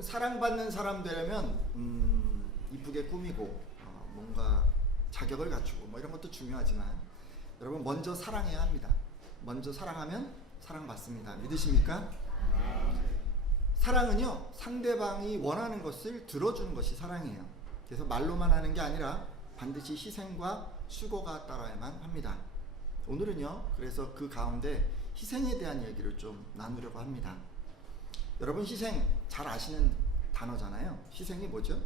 여러분 사랑받는 사람 되려면 이쁘게 꾸미고 뭔가 자격을 갖추고 뭐 이런 것도 중요하지만 여러분 먼저 사랑해야 합니다. 먼저 사랑하면 사랑받습니다. 믿으십니까? 사랑은요 상대방이 원하는 것을 들어주는 것이 사랑이에요. 그래서 말로만 하는 게 아니라 반드시 희생과 수고가 따라야만 합니다. 오늘은요 그래서 그 가운데 희생에 대한 얘기를 좀 나누려고 합니다. 여러분 희생 잘 아시는 단어잖아요. 희생이 뭐죠?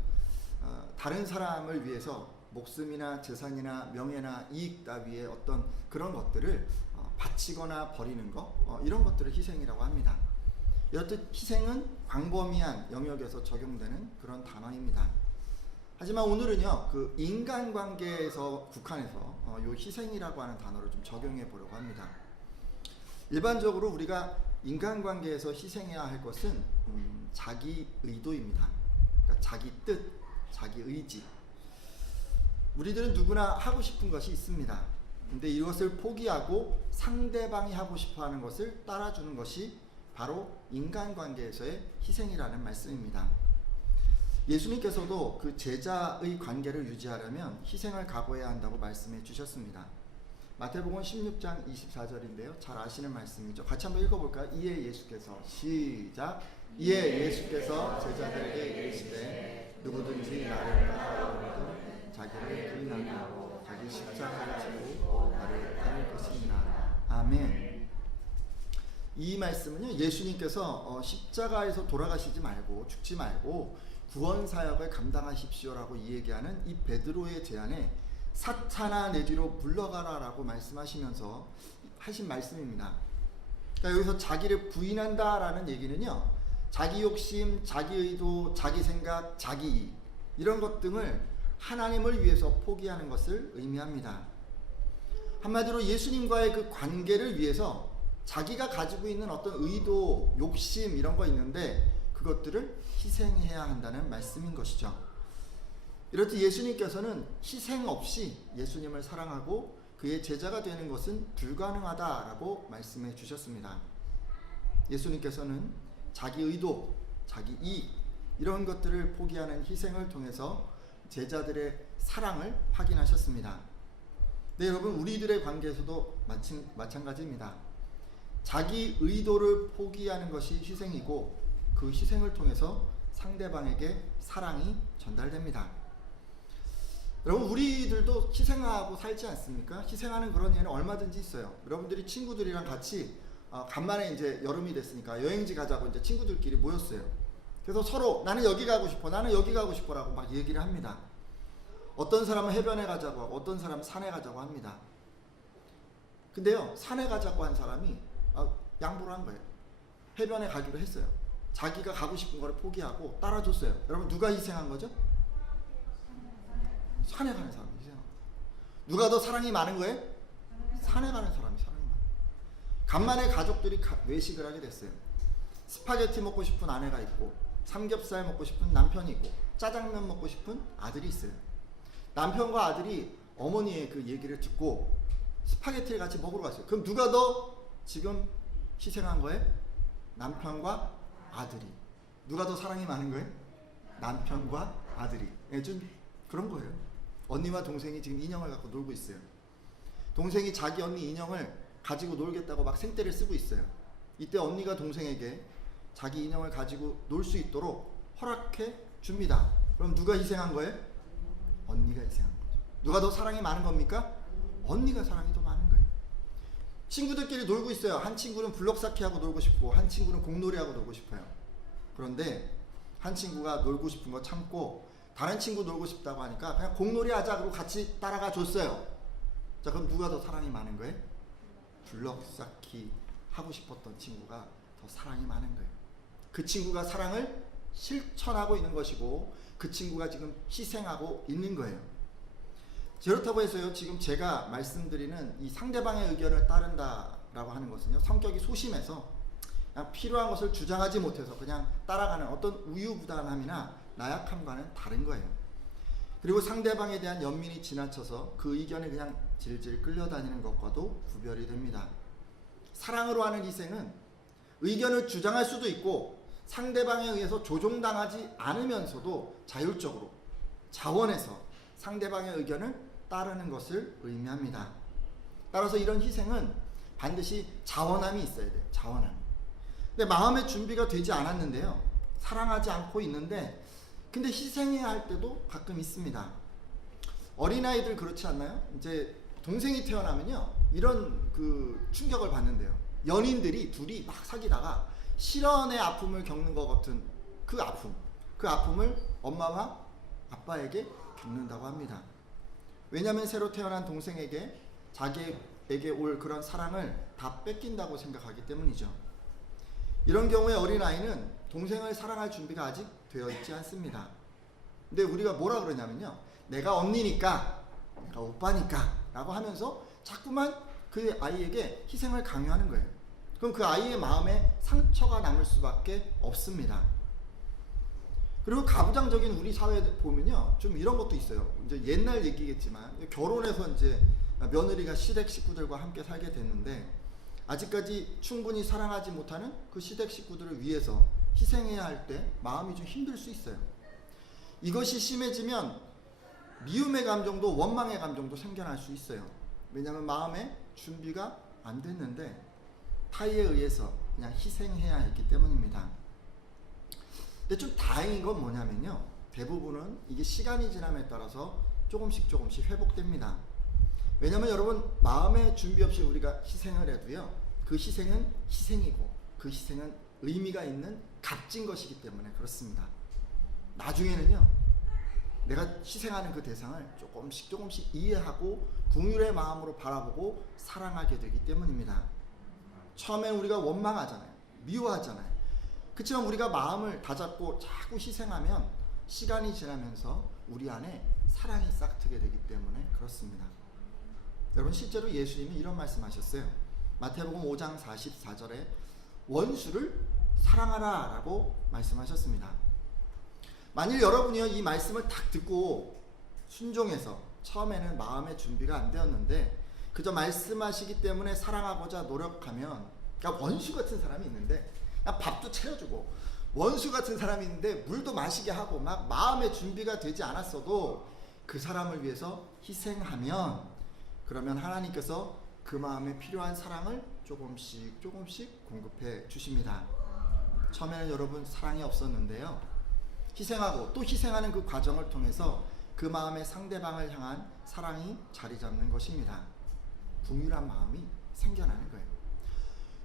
다른 사람을 위해서 목숨이나 재산이나 명예나 이익 따위의 어떤 그런 것들을 바치거나 버리는 거 이런 것들을 희생이라고 합니다. 이렇듯 희생은 광범위한 영역에서 적용되는 그런 단어입니다. 하지만 오늘은요 그 인간관계에서 국한해서 이 희생이라고 하는 단어를 좀 적용해 보려고 합니다. 일반적으로 우리가 인간관계에서 희생해야 할 것은 자기 의도입니다. 그러니까 자기 뜻, 자기 의지. 우리들은 누구나 하고 싶은 것이 있습니다. 근데 이것을 포기하고 상대방이 하고 싶어하는 것을 따라주는 것이 바로 인간관계에서의 희생이라는 말씀입니다. 예수님께서도 그 제자의 관계를 유지하려면 희생을 각오해야 한다고 말씀해 주셨습니다. 마태복음 16장 24절인데요. 잘 아시는 말씀이죠. 같이 한번 읽어볼까요? 이에 예수께서 시작. 이에 예수께서 제자들에게 이르시되 누구든지 나를 따라오거든 자기를 부인하고 자기 십자가를 지고 나를 따를 것입니다. 아멘. 이 말씀은요 예수님께서 십자가에서 돌아가시지 말고 죽지 말고 구원 사역을 감당하십시오라고 얘기하는 이 베드로의 제안에 사탄아 내 뒤로 물러가라라고 말씀하시면서 하신 말씀입니다. 그러니까 여기서 자기를 부인한다라는 얘기는요 자기 욕심, 자기 의도, 자기 생각, 자기 이익 이런 것 등을 하나님을 위해서 포기하는 것을 의미합니다. 한마디로 예수님과의 그 관계를 위해서 자기가 가지고 있는 어떤 의도, 욕심 이런 거 있는데 그것들을 희생해야 한다는 말씀인 것이죠. 이렇듯 예수님께서는 희생 없이 예수님을 사랑하고 그의 제자가 되는 것은 불가능하다라고 말씀해 주셨습니다. 예수님께서는 자기 의도, 자기 이익 이런 것들을 포기하는 희생을 통해서 제자들의 사랑을 확인하셨습니다. 네, 여러분 우리들의 관계에서도 마찬가지입니다. 자기 의도를 포기하는 것이 희생이고 그 희생을 통해서 상대방에게 사랑이 전달됩니다. 여러분 우리들도 희생하고 살지 않습니까? 희생하는 그런 예는 얼마든지 있어요. 여러분들이 친구들이랑 같이 간만에 이제 여름이 됐으니까 여행지 가자고 이제 친구들끼리 모였어요. 그래서 서로 나는 여기 가고 싶어, 나는 여기 가고 싶어라고 막 얘기를 합니다. 어떤 사람은 해변에 가자고 하고 어떤 사람은 산에 가자고 합니다. 근데요 산에 가자고 한 사람이 양보를 한 거예요. 해변에 가기로 했어요. 자기가 가고 싶은 거를 포기하고 따라줬어요. 여러분 누가 희생한 거죠? 산에 가는 사람이 희생한 거예요. 누가 더 사랑이 많은 거예요? 산에 가는 사람이 사랑이 많아요. 간만에 가족들이 외식을 하게 됐어요. 스파게티 먹고 싶은 아내가 있고 삼겹살 먹고 싶은 남편이 있고 짜장면 먹고 싶은 아들이 있어요. 남편과 아들이 어머니의 그 얘기를 듣고 스파게티를 같이 먹으러 갔어요. 그럼 누가 더 지금 희생한 거예요? 남편과 아들이. 누가 더 사랑이 많은 거예요? 남편과 아들이. 좀 그런 거예요. 언니와 동생이 지금 인형을 갖고 놀고 있어요. 동생이 자기 언니 인형을 가지고 놀겠다고 막 생떼를 쓰고 있어요. 이때 언니가 동생에게 자기 인형을 가지고 놀 수 있도록 허락해 줍니다. 그럼 누가 희생한 거예요? 언니가 희생한 거죠. 누가 더 사랑이 많은 겁니까? 언니가 사랑이 더 많은 거예요. 친구들끼리 놀고 있어요. 한 친구는 블록 쌓기하고 놀고 싶고 한 친구는 공놀이하고 놀고 싶어요. 그런데 한 친구가 놀고 싶은 거 참고 다른 친구 놀고 싶다고 하니까 그냥 공놀이 하자 그러고 같이 따라가 줬어요. 자 그럼 누가 더 사랑이 많은 거예요? 블록 쌓기 하고 싶었던 친구가 더 사랑이 많은 거예요. 그 친구가 사랑을 실천하고 있는 것이고 그 친구가 지금 희생하고 있는 거예요. 그렇다고 해서요 지금 제가 말씀드리는 이 상대방의 의견을 따른다라고 하는 것은요 성격이 소심해서 그냥 필요한 것을 주장하지 못해서 그냥 따라가는 어떤 우유부단함이나 나약함과는 다른 거예요. 그리고 상대방에 대한 연민이 지나쳐서 그 의견에 그냥 질질 끌려다니는 것과도 구별이 됩니다. 사랑으로 하는 희생은 의견을 주장할 수도 있고 상대방에 의해서 조종당하지 않으면서도 자율적으로 자원해서 상대방의 의견을 따르는 것을 의미합니다. 따라서 이런 희생은 반드시 자원함이 있어야 돼요. 자원함. 근데 마음의 준비가 되지 않았는데요. 사랑하지 않고 있는데 근데 희생해야 할 때도 가끔 있습니다. 어린아이들 그렇지 않나요? 이제 동생이 태어나면요. 이런 그 충격을 받는데요. 연인들이 둘이 막 사귀다가 실연의 아픔을 겪는 것 같은 그 아픔을 엄마와 아빠에게 겪는다고 합니다. 왜냐하면 새로 태어난 동생에게 자기에게 올 그런 사랑을 다 뺏긴다고 생각하기 때문이죠. 이런 경우에 어린아이는 동생을 사랑할 준비가 아직 되어 있지 않습니다. 근데 우리가 뭐라 그러냐면요. 내가 언니니까, 내가 오빠니까 라고 하면서 자꾸만 그 아이에게 희생을 강요하는 거예요. 그럼 그 아이의 마음에 상처가 남을 수밖에 없습니다. 그리고 가부장적인 우리 사회에 보면요. 좀 이런 것도 있어요. 이제 옛날 얘기겠지만 결혼해서 이제 며느리가 시댁 식구들과 함께 살게 됐는데 아직까지 충분히 사랑하지 못하는 그 시댁 식구들을 위해서 희생해야 할 때 마음이 좀 힘들 수 있어요. 이것이 심해지면 미움의 감정도 원망의 감정도 생겨날 수 있어요. 왜냐하면 마음의 준비가 안 됐는데 타의에 의해서 그냥 희생해야 했기 때문입니다. 근데 좀 다행인 건 뭐냐면요. 대부분은 이게 시간이 지남에 따라서 조금씩 회복됩니다. 왜냐하면 여러분 마음의 준비 없이 우리가 희생을 해도요. 그 희생은 희생이고 그 희생은 의미가 있는 값진 것이기 때문에 그렇습니다. 나중에는요. 내가 희생하는 그 대상을 조금씩 이해하고 긍휼의 마음으로 바라보고 사랑하게 되기 때문입니다. 처음엔 우리가 원망하잖아요. 미워하잖아요. 그렇지만 우리가 마음을 다잡고 자꾸 희생하면 시간이 지나면서 우리 안에 사랑이 싹트게 되기 때문에 그렇습니다. 여러분 실제로 예수님이 이런 말씀하셨어요. 마태복음 5장 44절에 원수를 사랑하라 라고 말씀하셨습니다. 만일 여러분이요 이 말씀을 딱 듣고 순종해서 처음에는 마음의 준비가 안 되었는데 그저 말씀하시기 때문에 사랑하고자 노력하면 그러니까 원수 같은 사람이 있는데 밥도 차려주고 원수 같은 사람이 있는데 물도 마시게 하고 막 마음의 준비가 되지 않았어도 그 사람을 위해서 희생하면 그러면 하나님께서 그 마음에 필요한 사랑을 조금씩 공급해 주십니다. 처음에는 여러분 사랑이 없었는데요. 희생하고 또 희생하는 그 과정을 통해서 그 마음의 상대방을 향한 사랑이 자리 잡는 것입니다. 긍휼한 마음이 생겨나는 거예요.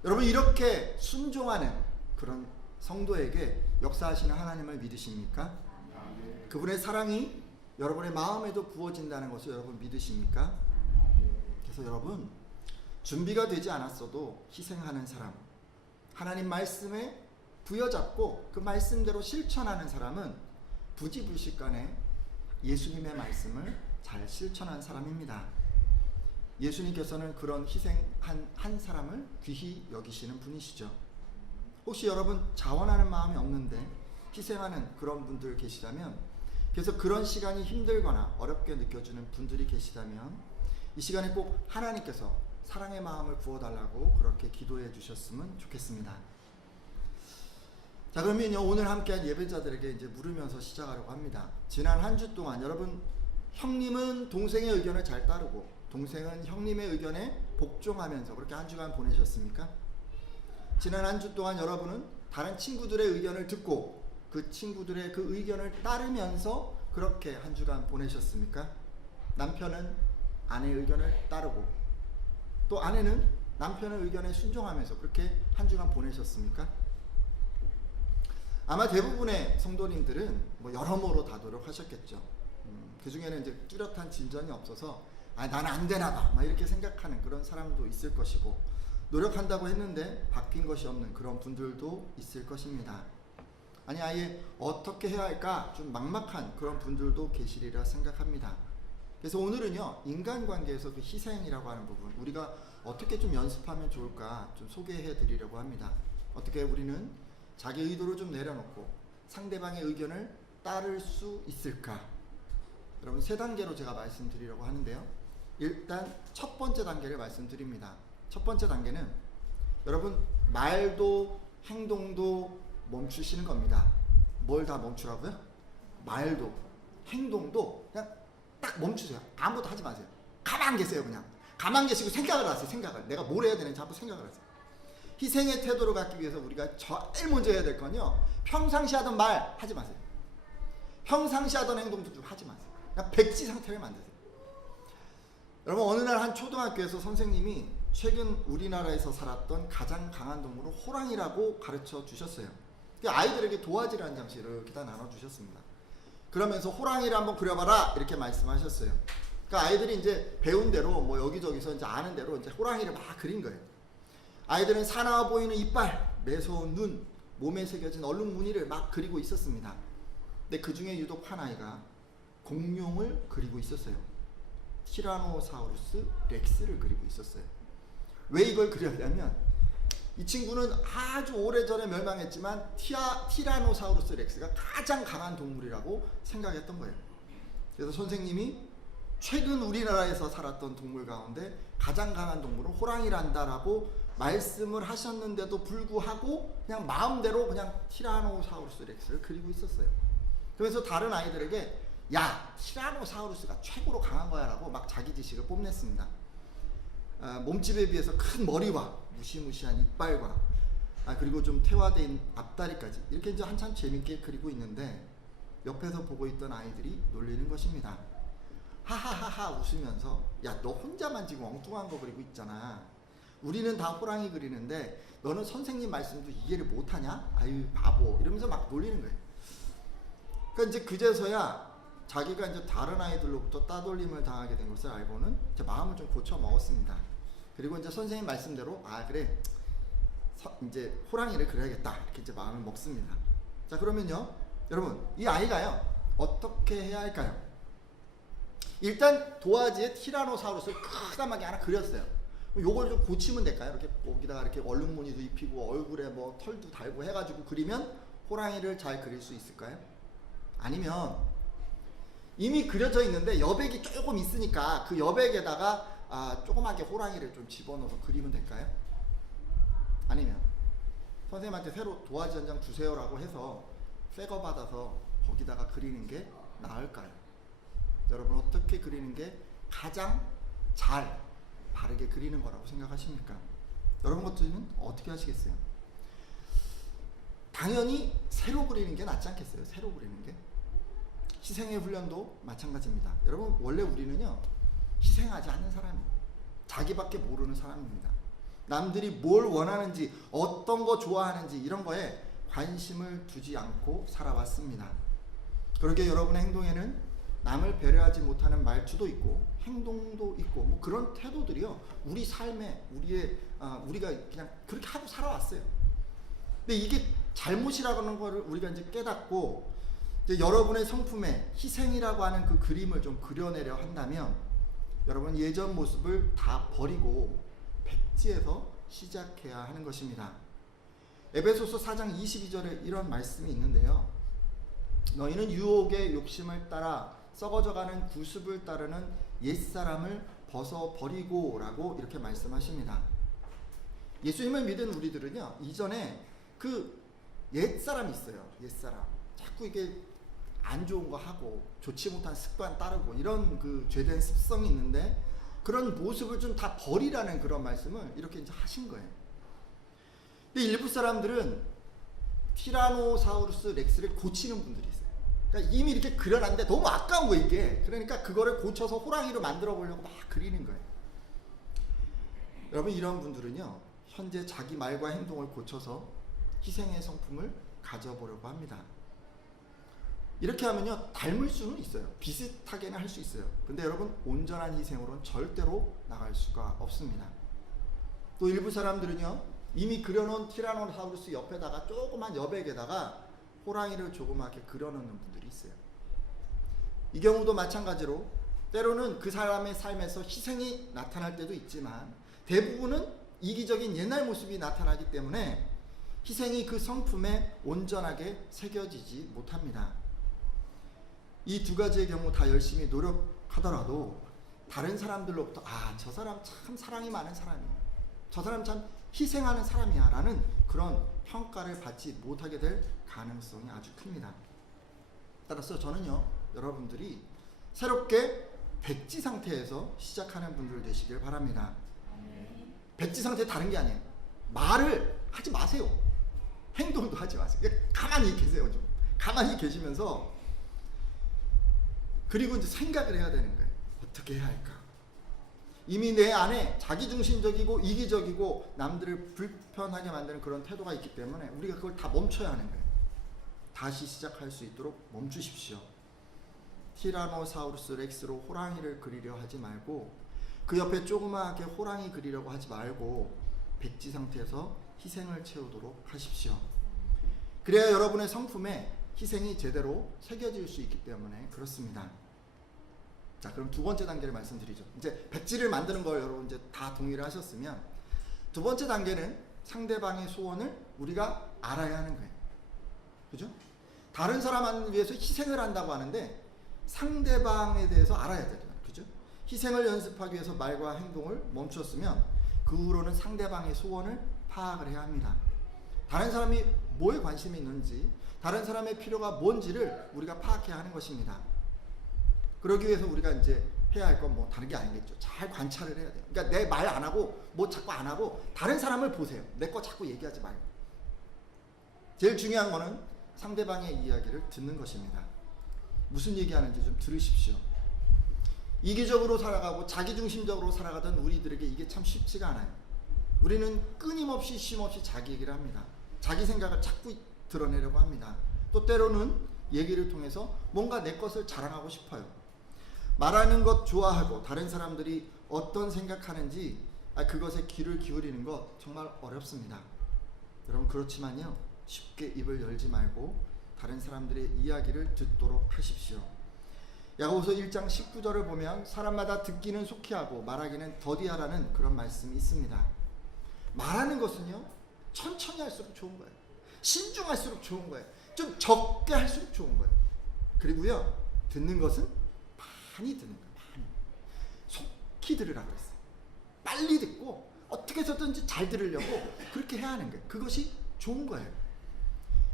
여러분 이렇게 순종하는 그런 성도에게 역사하시는 하나님을 믿으십니까? 그분의 사랑이 여러분의 마음에도 부어진다는 것을 여러분 믿으십니까? 그래서 여러분 준비가 되지 않았어도 희생하는 사람, 하나님 말씀에 부여잡고 그 말씀대로 실천하는 사람은 부지불식간에 예수님의 말씀을 잘 실천한 사람입니다. 예수님께서는 그런 희생한 한 사람을 귀히 여기시는 분이시죠. 혹시 여러분 자원하는 마음이 없는데 희생하는 그런 분들 계시다면, 그래서 그런 시간이 힘들거나 어렵게 느껴지는 분들이 계시다면 이 시간에 꼭 하나님께서 사랑의 마음을 부어달라고 그렇게 기도해 주셨으면 좋겠습니다. 자, 그러면요 오늘 함께한 예배자들에게 이제 물으면서 시작하려고 합니다. 지난 한 주 동안 여러분 형님은 동생의 의견을 잘 따르고 동생은 형님의 의견에 복종하면서 그렇게 한 주간 보내셨습니까? 지난 한 주 동안 여러분은 다른 친구들의 의견을 듣고 그 친구들의 그 의견을 따르면서 그렇게 한 주간 보내셨습니까? 남편은 아내의 의견을 따르고 또 아내는 남편의 의견에 순종하면서 그렇게 한 주간 보내셨습니까? 아마 대부분의 성도님들은 뭐 여러모로 다 노력하셨겠죠. 그 중에는 이제 뚜렷한 진전이 없어서 나는 안 되나 봐 막 이렇게 생각하는 그런 사람도 있을 것이고, 노력한다고 했는데 바뀐 것이 없는 그런 분들도 있을 것입니다. 아니 아예 어떻게 해야 할까 좀 막막한 그런 분들도 계시리라 생각합니다. 그래서 오늘은요 인간관계에서 그 희생이라고 하는 부분 우리가 어떻게 좀 연습하면 좋을까 좀 소개해 드리려고 합니다. 어떻게 우리는 자기 의도를 좀 내려놓고 상대방의 의견을 따를 수 있을까? 여러분 세 단계로 제가 말씀드리려고 하는데요. 일단 첫 번째 단계를 말씀드립니다. 첫 번째 단계는 여러분 말도 행동도 멈추시는 겁니다. 뭘 다 멈추라고요? 말도 행동도 그냥 딱 멈추세요. 아무것도 하지 마세요. 가만 계세요. 그냥 가만 계시고 생각을 하세요. 생각을. 내가 뭘 해야 되는지 한번 생각을 하세요. 희생의 태도를 갖기 위해서 우리가 제일 먼저 해야 될 건요, 평상시 하던 말 하지 마세요. 평상시 하던 행동도 좀 하지 마세요. 그냥 백지 상태를 만드세요. 여러분, 어느 날 한 초등학교에서 선생님이 최근 우리나라에서 살았던 가장 강한 동물은 호랑이라고 가르쳐 주셨어요. 아이들에게 도화지라는 장식을 이렇게 다 나눠주셨습니다. 그러면서 호랑이를 한번 그려봐라 이렇게 말씀하셨어요. 그러니까 아이들이 이제 배운 대로 뭐 여기저기서 이제 아는 대로 이제 호랑이를 막 그린 거예요. 아이들은 사나워 보이는 이빨, 매서운 눈, 몸에 새겨진 얼룩 무늬를 막 그리고 있었습니다. 근데 그 중에 유독 한 아이가 공룡을 그리고 있었어요. 티라노사우루스 렉스를 그리고 있었어요. 왜 이걸 그렸냐면 이 친구는 아주 오래전에 멸망했지만 티라노사우루스 렉스가 가장 강한 동물이라고 생각했던 거예요. 그래서 선생님이 최근 우리나라에서 살았던 동물 가운데 가장 강한 동물은 호랑이란다라고 말씀을 하셨는데도 불구하고 그냥 마음대로 그냥 티라노사우루스 렉스를 그리고 있었어요. 그래서 다른 아이들에게 야, 티라노사우루스가 최고로 강한 거야 라고 막 자기 지식을 뽐냈습니다. 몸집에 비해서 큰 머리와 무시무시한 이빨과 그리고 좀 태화된 앞다리까지 이렇게 이제 한참 재밌게 그리고 있는데 옆에서 보고 있던 아이들이 놀리는 것입니다. 하하하하 웃으면서 야, 너 혼자만 지금 엉뚱한 거 그리고 있잖아. 우리는 다 호랑이 그리는데 너는 선생님 말씀도 이해를 못하냐? 아유 바보 이러면서 막 놀리는 거예요. 그러니까 이제 그제서야 자기가 이제 다른 아이들로부터 따돌림을 당하게 된 것을 알고는 이제 마음을 좀 고쳐 먹었습니다. 그리고 이제 선생님 말씀대로 그래 이제 호랑이를 그려야겠다 이렇게 이제 마음을 먹습니다. 자, 그러면요 여러분, 이 아이가요 어떻게 해야 할까요? 일단 도화지에 티라노사우루스를 크다랗게 하나 그렸어요. 요걸 좀 고치면 될까요? 이렇게 거기다가 이렇게 얼룩무늬도 입히고 얼굴에 뭐 털도 달고 해가지고 그리면 호랑이를 잘 그릴 수 있을까요? 아니면 이미 그려져 있는데 여백이 조금 있으니까 그 여백에다가 조그맣게 호랑이를 좀 집어넣어서 그리면 될까요? 아니면 선생님한테 새로 도화지 한 장 주세요라고 해서 새 거 받아서 거기다가 그리는 게 나을까요? 여러분, 어떻게 그리는 게 가장 잘 바르게 그리는 거라고 생각하십니까? 여러분 것들은 어떻게 하시겠어요? 당연히 새로 그리는 게 낫지 않겠어요? 새로 그리는 게. 희생의 훈련도 마찬가지입니다. 여러분, 원래 우리는요 희생하지 않는 사람이에요. 자기밖에 모르는 사람입니다. 남들이 뭘 원하는지 어떤 거 좋아하는지 이런 거에 관심을 두지 않고 살아왔습니다. 그렇게 여러분의 행동에는 남을 배려하지 못하는 말투도 있고 행동도 있고 뭐 그런 태도들이요 우리 삶에 우리가 그냥 그렇게 하고 살아왔어요. 근데 이게 잘못이라고 하는 거를 우리가 이제 깨닫고 이제 여러분의 성품에 희생이라고 하는 그 그림을 좀 그려내려 한다면 여러분 예전 모습을 다 버리고 백지에서 시작해야 하는 것입니다. 에베소서 4장 22절에 이런 말씀이 있는데요. 너희는 유혹의 욕심을 따라 썩어져가는 구습을 따르는 옛사람을 벗어버리고 라고 이렇게 말씀하십니다. 예수님을 믿은 우리들은요 이전에 그 옛사람이 있어요. 옛사람 자꾸 이게 안 좋은 거 하고 좋지 못한 습관 따르고 이런 그 죄된 습성이 있는데 그런 모습을 좀 다 버리라는 그런 말씀을 이렇게 이제 하신 거예요. 근데 일부 사람들은 티라노사우루스 렉스를 고치는 분들이 있어요. 그러니까 이미 이렇게 그려놨는데 너무 아까운 거예요 이게. 그러니까 그거를 고쳐서 호랑이로 만들어 보려고 막 그리는 거예요. 여러분, 이런 분들은요 현재 자기 말과 행동을 고쳐서 희생의 성품을 가져보려고 합니다. 이렇게 하면요 닮을 수는 있어요. 비슷하게는 할 수 있어요. 근데 여러분, 온전한 희생으로는 절대로 나갈 수가 없습니다. 또 일부 사람들은요 이미 그려놓은 티라노사우루스 옆에다가 조그만 여백에다가 호랑이를 조그맣게 그려놓는 분들이 있어요. 이 경우도 마찬가지로 때로는 그 사람의 삶에서 희생이 나타날 때도 있지만 대부분은 이기적인 옛날 모습이 나타나기 때문에 희생이 그 성품에 온전하게 새겨지지 못합니다. 이 두 가지의 경우 다 열심히 노력하더라도 다른 사람들로부터 저 사람 참 사랑이 많은 사람이야, 저 사람 참 희생하는 사람이야 라는 그런 평가를 받지 못하게 될 가능성이 아주 큽니다. 따라서 저는요, 여러분들이 새롭게 백지 상태에서 시작하는 분들 되시길 바랍니다. 백지 상태 다른 게 아니에요. 말을 하지 마세요. 행동도 하지 마세요. 그냥 가만히 계세요. 좀 가만히 계시면서, 그리고 이제 생각을 해야 되는 거예요. 어떻게 해야 할까? 이미 내 안에 자기중심적이고 이기적이고 남들을 불편하게 만드는 그런 태도가 있기 때문에 우리가 그걸 다 멈춰야 하는 거예요. 다시 시작할 수 있도록 멈추십시오. 티라노사우루스 렉스로 호랑이를 그리려 하지 말고, 그 옆에 조그맣게 호랑이 그리려고 하지 말고 백지 상태에서 희생을 채우도록 하십시오. 그래야 여러분의 성품에 희생이 제대로 새겨질 수 있기 때문에 그렇습니다. 자, 그럼 두 번째 단계를 말씀드리죠. 이제 백지를 만드는 걸 여러분 이제 다 동의를 하셨으면, 두 번째 단계는 상대방의 소원을 우리가 알아야 하는 거예요. 그죠? 다른 사람을 위해서 희생을 한다고 하는데 상대방에 대해서 알아야 되죠. 그죠? 희생을 연습하기 위해서 말과 행동을 멈췄으면 그 후로는 상대방의 소원을 파악을 해야 합니다. 다른 사람이 뭐에 관심이 있는지, 다른 사람의 필요가 뭔지를 우리가 파악해야 하는 것입니다. 그러기 위해서 우리가 이제 해야 할 건 뭐 다른 게 아니겠죠. 잘 관찰을 해야 돼요. 그러니까 내 말 안 하고 뭐 자꾸 안 하고 다른 사람을 보세요. 내 거 자꾸 얘기하지 말고. 제일 중요한 거는 상대방의 이야기를 듣는 것입니다. 무슨 얘기하는지 좀 들으십시오. 이기적으로 살아가고 자기중심적으로 살아가던 우리들에게 이게 참 쉽지가 않아요. 우리는 끊임없이 쉼없이 자기 얘기를 합니다. 자기 생각을 자꾸 드러내려고 합니다. 또 때로는 얘기를 통해서 뭔가 내 것을 자랑하고 싶어요. 말하는 것 좋아하고 다른 사람들이 어떤 생각하는지 그것에 귀를 기울이는 것 정말 어렵습니다. 여러분, 그렇지만요, 쉽게 입을 열지 말고 다른 사람들의 이야기를 듣도록 하십시오. 야고보서 1장 19절을 보면 사람마다 듣기는 속히 하고 말하기는 더디하라는 그런 말씀이 있습니다. 말하는 것은요, 천천히 할수록 좋은 거예요. 신중할수록 좋은 거예요. 좀 적게 할수록 좋은 거예요. 그리고요, 듣는 것은 많이 듣는 거예요. 많이. 속히 들으라고 했어요. 빨리 듣고 어떻게 해서든지 잘 들으려고 그렇게 해야 하는 거예요. 그것이 좋은 거예요.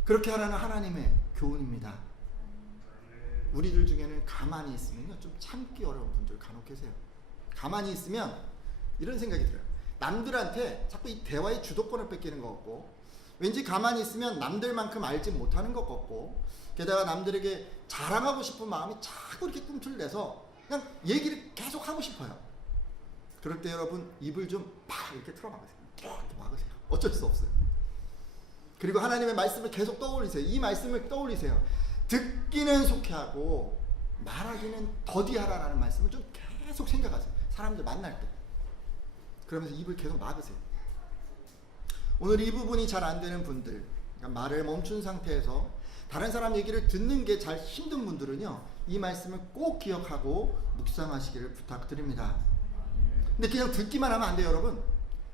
그렇게 하라는 하나님의 교훈입니다. 우리들 중에는 가만히 있으면요, 좀 참기 어려운 분들 간혹 계세요. 가만히 있으면 이런 생각이 들어요. 남들한테 자꾸 이 대화의 주도권을 뺏기는 것 같고, 왠지 가만히 있으면 남들만큼 알지 못하는 것 같고, 게다가 남들에게 자랑하고 싶은 마음이 자꾸 이렇게 꿈틀대서 그냥 얘기를 계속 하고 싶어요. 그럴 때 여러분, 입을 좀 팍 이렇게 틀어막으세요. 이렇게 막으세요. 어쩔 수 없어요. 그리고 하나님의 말씀을 계속 떠올리세요. 이 말씀을 떠올리세요. 듣기는 속히 하고 말하기는 더디하라라는 말씀을 좀 계속 생각하세요. 사람들 만날 때. 그러면서 입을 계속 막으세요. 오늘 이 부분이 잘 안 되는 분들, 그러니까 말을 멈춘 상태에서 다른 사람 얘기를 듣는 게 잘 힘든 분들은요, 이 말씀을 꼭 기억하고 묵상하시기를 부탁드립니다. 근데 그냥 듣기만 하면 안 돼요, 여러분.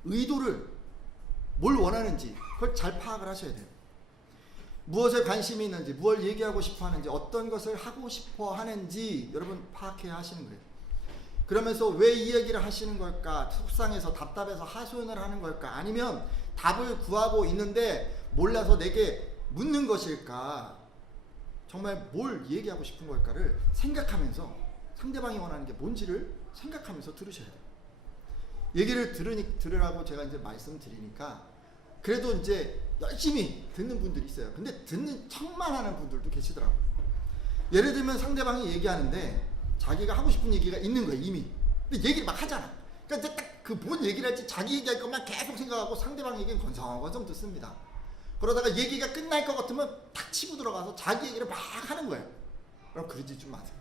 의도를, 뭘 원하는지 그걸 잘 파악을 하셔야 돼요. 무엇에 관심이 있는지, 무엇을 얘기하고 싶어 하는지, 어떤 것을 하고 싶어 하는지 여러분 파악해야 하시는 거예요. 그러면서 왜 이 얘기를 하시는 걸까? 속상해서 답답해서 하소연을 하는 걸까? 아니면 답을 구하고 있는데 몰라서 내게 묻는 것일까? 정말 뭘 얘기하고 싶은 걸까를 생각하면서 상대방이 원하는 게 뭔지를 생각하면서 들으셔야 돼요. 얘기를 들으라고 제가 이제 말씀드리니까 그래도 이제 열심히 듣는 분들이 있어요. 근데 듣는 척만 하는 분들도 계시더라고요. 예를 들면 상대방이 얘기하는데 자기가 하고 싶은 얘기가 있는 거예요, 이미. 근데 얘기를 막 하잖아. 그러니까 딱 그 뭔 얘기를 할지 자기 얘기할 것만 계속 생각하고 상대방 얘기는 건성건성 듣습니다. 그러다가 얘기가 끝날 것 같으면 탁 치고 들어가서 자기 얘기를 막 하는 거예요. 그럼 그러지 좀 마세요.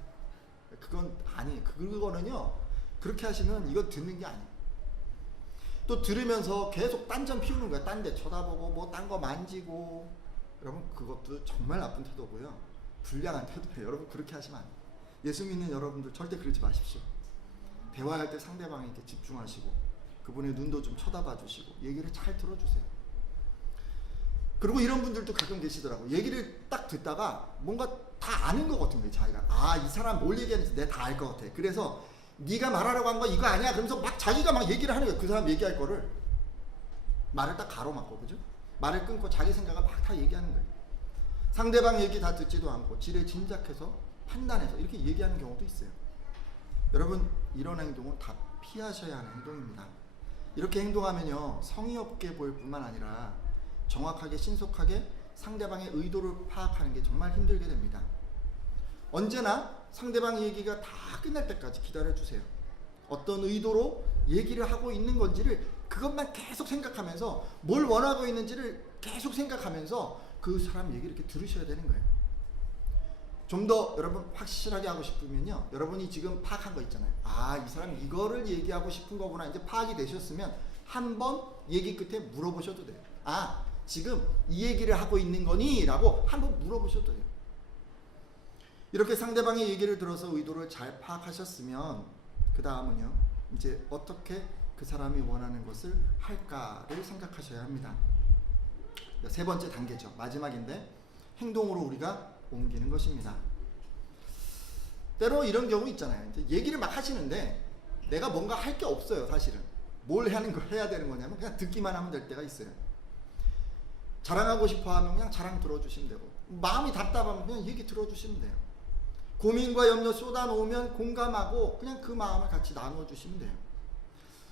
그건 아니에요. 그거는요, 그렇게 하시면 이거 듣는 게 아니에요. 또 들으면서 계속 딴점 피우는 거예요. 딴 데 쳐다보고 뭐 딴 거 만지고. 여러분, 그것도 정말 나쁜 태도고요. 불량한 태도예요. 여러분, 그렇게 하시면 안 돼요. 예수 믿는 여러분들 절대 그러지 마십시오. 대화할 때 상대방에게 집중하시고 그분의 눈도 좀 쳐다봐 주시고 얘기를 잘 들어주세요. 그리고 이런 분들도 가끔 계시더라고요. 얘기를 딱 듣다가 뭔가 다 아는 것 같은 거예요. 자기가 이 사람 뭘 얘기하는지 내가 다 알 것 같아. 그래서 네가 말하려고 한 거 이거 아니야? 그러면서 막 자기가 막 얘기를 하는 거예요. 그 사람 얘기할 거를 말을 딱 가로막고, 그죠? 말을 끊고 자기 생각을 막 다 얘기하는 거예요. 상대방 얘기 다 듣지도 않고 지레 짐작해서 판단해서 이렇게 얘기하는 경우도 있어요. 여러분, 이런 행동은 다 피하셔야 하는 행동입니다. 이렇게 행동하면요, 성의 없게 보일 뿐만 아니라 정확하게 신속하게 상대방의 의도를 파악하는 게 정말 힘들게 됩니다. 언제나 상대방 얘기가 다 끝날 때까지 기다려주세요. 어떤 의도로 얘기를 하고 있는 건지를 그것만 계속 생각하면서 뭘 원하고 있는지를 계속 생각하면서 그 사람 얘기를 이렇게 들으셔야 되는 거예요. 좀 더 여러분 확실하게 하고 싶으면요, 여러분이 지금 파악한 거 있잖아요. 아, 이 사람 이거를 얘기하고 싶은 거구나. 이제 파악이 되셨으면 한번 얘기 끝에 물어보셔도 돼요. 아, 지금 이 얘기를 하고 있는 거니? 라고 한번 물어보셔도 돼요. 이렇게 상대방의 얘기를 들어서 의도를 잘 파악하셨으면 그 다음은요, 이제 어떻게 그 사람이 원하는 것을 할까를 생각하셔야 합니다. 세 번째 단계죠. 마지막인데, 행동으로 우리가 옮기는 것입니다. 때로 이런 경우 있잖아요. 이제 얘기를 막 하시는데 내가 뭔가 할 게 없어요. 사실은 뭘 하는 걸 해야 되는 거냐면 그냥 듣기만 하면 될 때가 있어요. 자랑하고 싶어 하면 그냥 자랑 들어주시면 되고, 마음이 답답하면 그냥 얘기 들어주시면 돼요. 고민과 염려 쏟아놓으면 공감하고 그냥 그 마음을 같이 나눠주시면 돼요.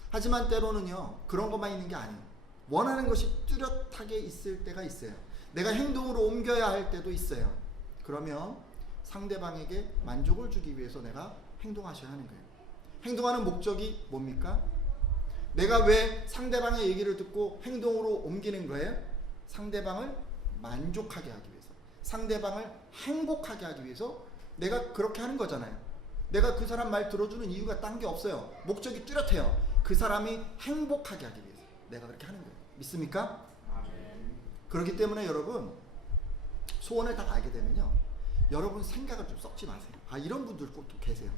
하지만 때로는요, 그런 것만 있는 게 아니에요. 원하는 것이 뚜렷하게 있을 때가 있어요. 내가 행동으로 옮겨야 할 때도 있어요. 그러면 상대방에게 만족을 주기 위해서 내가 행동하셔야 하는 거예요. 행동하는 목적이 뭡니까? 내가 왜 상대방의 얘기를 듣고 행동으로 옮기는 거예요? 상대방을 만족하게 하기 위해서, 상대방을 행복하게 하기 위해서 내가 그렇게 하는 거잖아요. 내가 그 사람 말 들어주는 이유가 딴 게 없어요. 목적이 뚜렷해요. 그 사람이 행복하게 하기 위해서 내가 그렇게 하는 거예요. 믿습니까? 그렇기 때문에 여러분, 소원을 다 알게 되면요, 여러분 생각을 좀 썩지 마세요. 아, 이런 분들 꼭 계세요.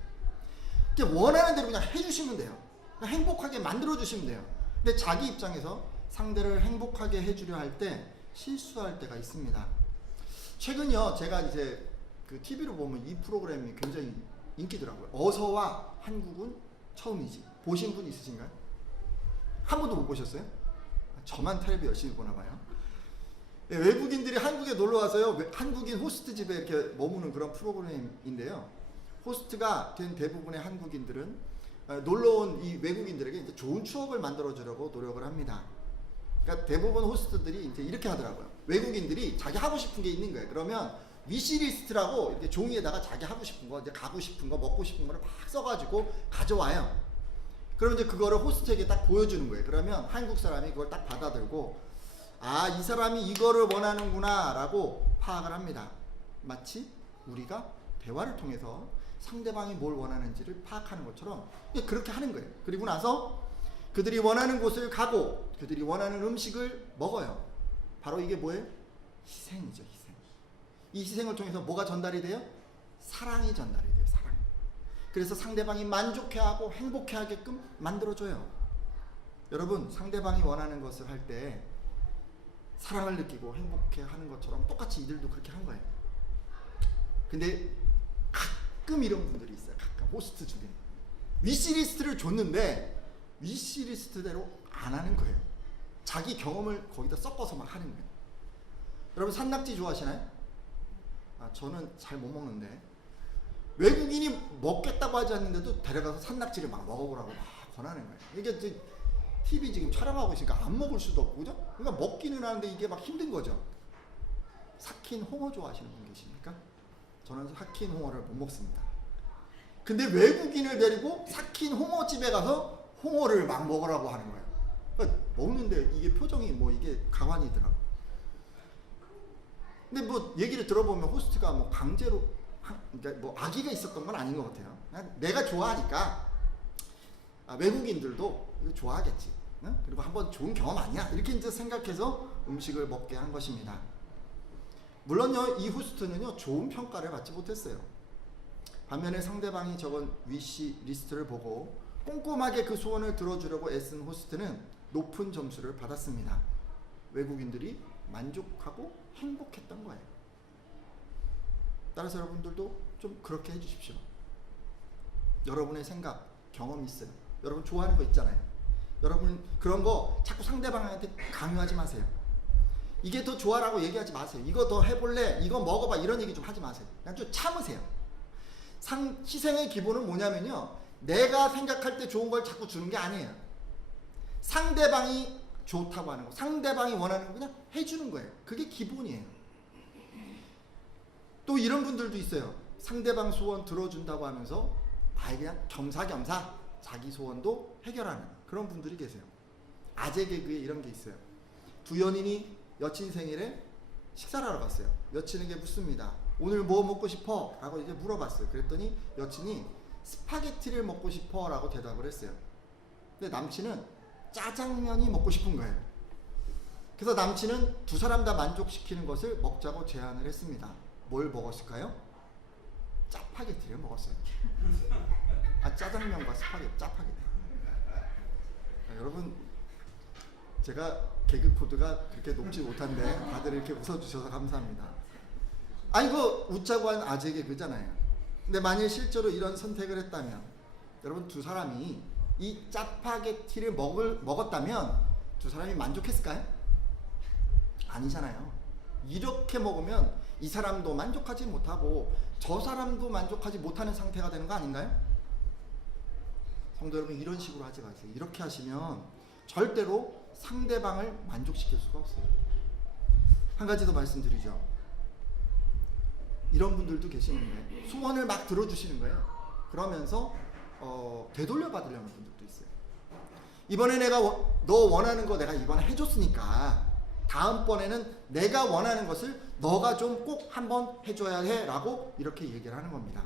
원하는 대로 그냥 해주시면 돼요. 그냥 행복하게 만들어주시면 돼요. 근데 자기 입장에서 상대를 행복하게 해주려 할 때 실수할 때가 있습니다. 최근요, 제가 이제 그 TV로 보면 이 프로그램이 굉장히 인기더라고요. 어서와 한국은 처음이지. 보신 분 있으신가요? 한 번도 못 보셨어요? 저만 텔레비 열심히 보나 봐요. 네, 외국인들이 한국에 놀러 와서요, 한국인 호스트 집에 이렇게 머무는 그런 프로그램인데요, 호스트가 된 대부분의 한국인들은 놀러 온 이 외국인들에게 이제 좋은 추억을 만들어 주려고 노력을 합니다. 그러니까 대부분 호스트들이 이제 이렇게 하더라고요. 외국인들이 자기 하고 싶은 게 있는 거예요. 그러면 위시리스트라고 이렇게 종이에다가 자기 하고 싶은 거, 이제 가고 싶은 거, 먹고 싶은 거를 막 써가지고 가져와요. 그럼 이제 그거를 호스트에게 딱 보여주는 거예요. 그러면 한국 사람이 그걸 딱 받아들고, 아, 이 사람이 이거를 원하는구나 라고 파악을 합니다. 마치 우리가 대화를 통해서 상대방이 뭘 원하는지를 파악하는 것처럼 그렇게 하는 거예요. 그리고 나서 그들이 원하는 곳을 가고 그들이 원하는 음식을 먹어요. 바로 이게 뭐예요? 희생이죠, 희생. 이 희생을 통해서 뭐가 전달이 돼요? 사랑이 전달이 돼요, 사랑. 그래서 상대방이 만족해하고 행복해하게끔 만들어줘요. 여러분, 상대방이 원하는 것을 할 때 사랑을 느끼고 행복해하는 것처럼 똑같이 이들도 그렇게 한 거예요. 근데 가끔 이런 분들이 있어요. 가끔 호스트 중에 위시리스트를 줬는데 위시리스트대로 안 하는 거예요. 자기 경험을 거기다 섞어서 막 하는 거예요. 여러분, 산낙지 좋아하시나요? 아, 저는 잘 못 먹는데 외국인이 먹겠다고 하지 않는데도 데려가서 산낙지를 막 먹어보라고 막 권하는 거예요. 이게 TV 지금 촬영하고 있으니까 안 먹을 수도 없고, 그죠? 그러니까 먹기는 하는데 이게 막 힘든 거죠. 삭힌 홍어 좋아하시는 분 계십니까? 저는 삭힌 홍어를 못 먹습니다. 근데 외국인을 데리고 삭힌 홍어집에 가서 홍어를 막 먹으라고 하는 거예요. 그러니까 먹는데 이게 표정이 뭐 이게 가관이더라고. 근데 뭐 얘기를 들어보면 호스트가 뭐 강제로, 그러니까 뭐 악의가 있었던 건 아닌 것 같아요. 내가 좋아하니까 외국인들도 이거 좋아하겠지. 응? 그리고 한번 좋은 경험 아니야? 이렇게 이제 생각해서 음식을 먹게 한 것입니다. 물론요, 이 호스트는요, 좋은 평가를 받지 못했어요. 반면에 상대방이 적은 위시 리스트를 보고 꼼꼼하게 그 소원을 들어주려고 애쓴 호스트는 높은 점수를 받았습니다. 외국인들이 만족하고 행복했던 거예요. 따라서 여러분들도 좀 그렇게 해주십시오. 여러분의 생각, 경험이 있어요. 여러분 좋아하는 거 있잖아요. 여러분 그런 거 자꾸 상대방한테 강요하지 마세요. 이게 더 좋아라고 얘기하지 마세요. 이거 더 해볼래? 이거 먹어봐. 이런 얘기 좀 하지 마세요. 그냥 좀 참으세요. 희생의 기본은 뭐냐면요, 내가 생각할 때 좋은 걸 자꾸 주는 게 아니에요. 상대방이 좋다고 하는 거, 상대방이 원하는 거 그냥 해주는 거예요. 그게 기본이에요. 또 이런 분들도 있어요. 상대방 소원 들어준다고 하면서 아예 그냥 겸사겸사 자기 소원도 해결하는 그런 분들이 계세요. 아재 개그에 이런 게 있어요. 두 연인이 여친 생일에 식사를 하러 갔어요. 여친에게 묻습니다. 오늘 뭐 먹고 싶어? 라고 이제 물어봤어요. 그랬더니 여친이 스파게티를 먹고 싶어 라고 대답을 했어요. 근데 남친은 짜장면이 먹고 싶은 거예요. 그래서 남친은 두 사람 다 만족시키는 것을 먹자고 제안을 했습니다. 뭘 먹었을까요? 짜파게티를 먹었어요. 짜장면과 스파게티, 짜파게티. 여러분, 제가 개그 코드가 그렇게 높지 못한데 다들 이렇게 웃어주셔서 감사합니다. 이거 웃자고 한 아재 개그잖아요. 근데 만일 실제로 이런 선택을 했다면, 여러분, 두 사람이 이 짜파게티를 먹었다면 두 사람이 만족했을까요? 아니잖아요. 이렇게 먹으면 이 사람도 만족하지 못하고 저 사람도 만족하지 못하는 상태가 되는 거 아닌가요? 성도 여러분, 이런 식으로 하지 마세요. 이렇게 하시면 절대로 상대방을 만족시킬 수가 없어요. 한 가지 더 말씀드리죠. 이런 분들도 계시는데 소원을 막 들어주시는 거예요. 그러면서 되돌려 받으려는 분들도 있어요. 이번에 내가 너 원하는 거 내가 이번에 해줬으니까 다음번에는 내가 원하는 것을 너가 좀 꼭 한번 해줘야 해 라고 이렇게 얘기를 하는 겁니다.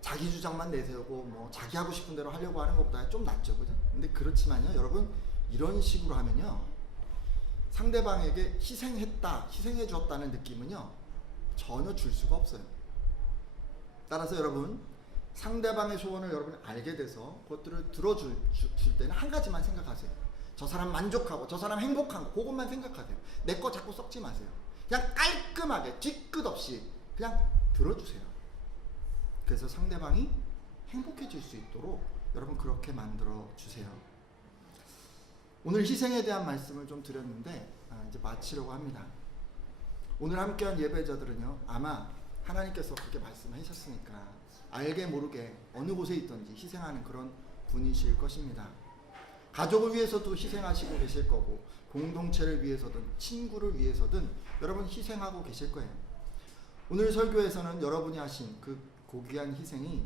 자기 주장만 내세우고 뭐 자기 하고 싶은 대로 하려고 하는 것보다 좀 낫죠, 그죠? 근데 그렇지만요, 여러분, 이런 식으로 하면요, 상대방에게 희생해 줬다는 느낌은요 전혀 줄 수가 없어요. 따라서 여러분, 상대방의 소원을 여러분이 알게 돼서 그것들을 들어줄 때는 한 가지만 생각하세요. 저 사람 만족하고 저 사람 행복한 거, 그것만 생각하세요. 내 거 자꾸 썩지 마세요. 그냥 깔끔하게 뒤끝 없이 그냥 들어주세요. 그래서 상대방이 행복해질 수 있도록 여러분 그렇게 만들어 주세요. 오늘 희생에 대한 말씀을 좀 드렸는데 이제 마치려고 합니다. 오늘 함께한 예배자들은요, 아마 하나님께서 그렇게 말씀하셨으니까 알게 모르게 어느 곳에 있든지 희생하는 그런 분이실 것입니다. 가족을 위해서도 희생하시고 계실 거고, 공동체를 위해서든 친구를 위해서든 여러분 희생하고 계실 거예요. 오늘 설교에서는 여러분이 하신 그 고귀한 희생이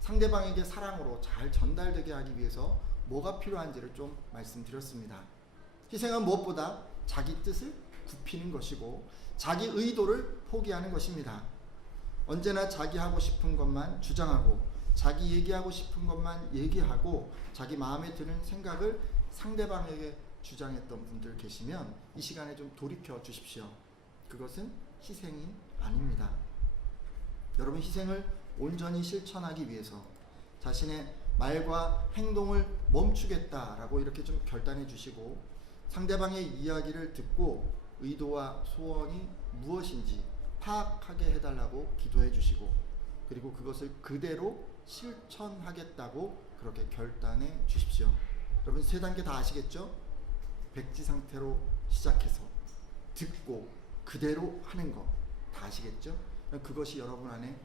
상대방에게 사랑으로 잘 전달되게 하기 위해서 뭐가 필요한지를 좀 말씀드렸습니다. 희생은 무엇보다 자기 뜻을 굽히는 것이고 자기 의도를 포기하는 것입니다. 언제나 자기 하고 싶은 것만 주장하고 자기 얘기하고 싶은 것만 얘기하고 자기 마음에 드는 생각을 상대방에게 주장했던 분들 계시면 이 시간에 좀 돌이켜 주십시오. 그것은 희생이 아닙니다. 여러분, 희생을 온전히 실천하기 위해서 자신의 말과 행동을 멈추겠다라고 이렇게 좀 결단해 주시고, 상대방의 이야기를 듣고 의도와 소원이 무엇인지 파악하게 해달라고 기도해 주시고, 그리고 그것을 그대로 실천하겠다고 그렇게 결단해 주십시오. 여러분, 세 단계 다 아시겠죠? 백지 상태로 시작해서 듣고 그대로 하는 거 다 아시겠죠? 그것이 여러분 안에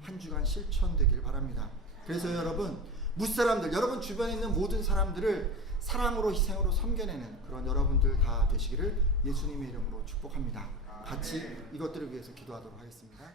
한 주간 실천되길 바랍니다. 그래서 여러분, 무사람들, 여러분 주변에 있는 모든 사람들을 사랑으로 희생으로 섬겨내는 그런 여러분들 다 되시기를 예수님의 이름으로 축복합니다. 같이 이것들을 위해서 기도하도록 하겠습니다.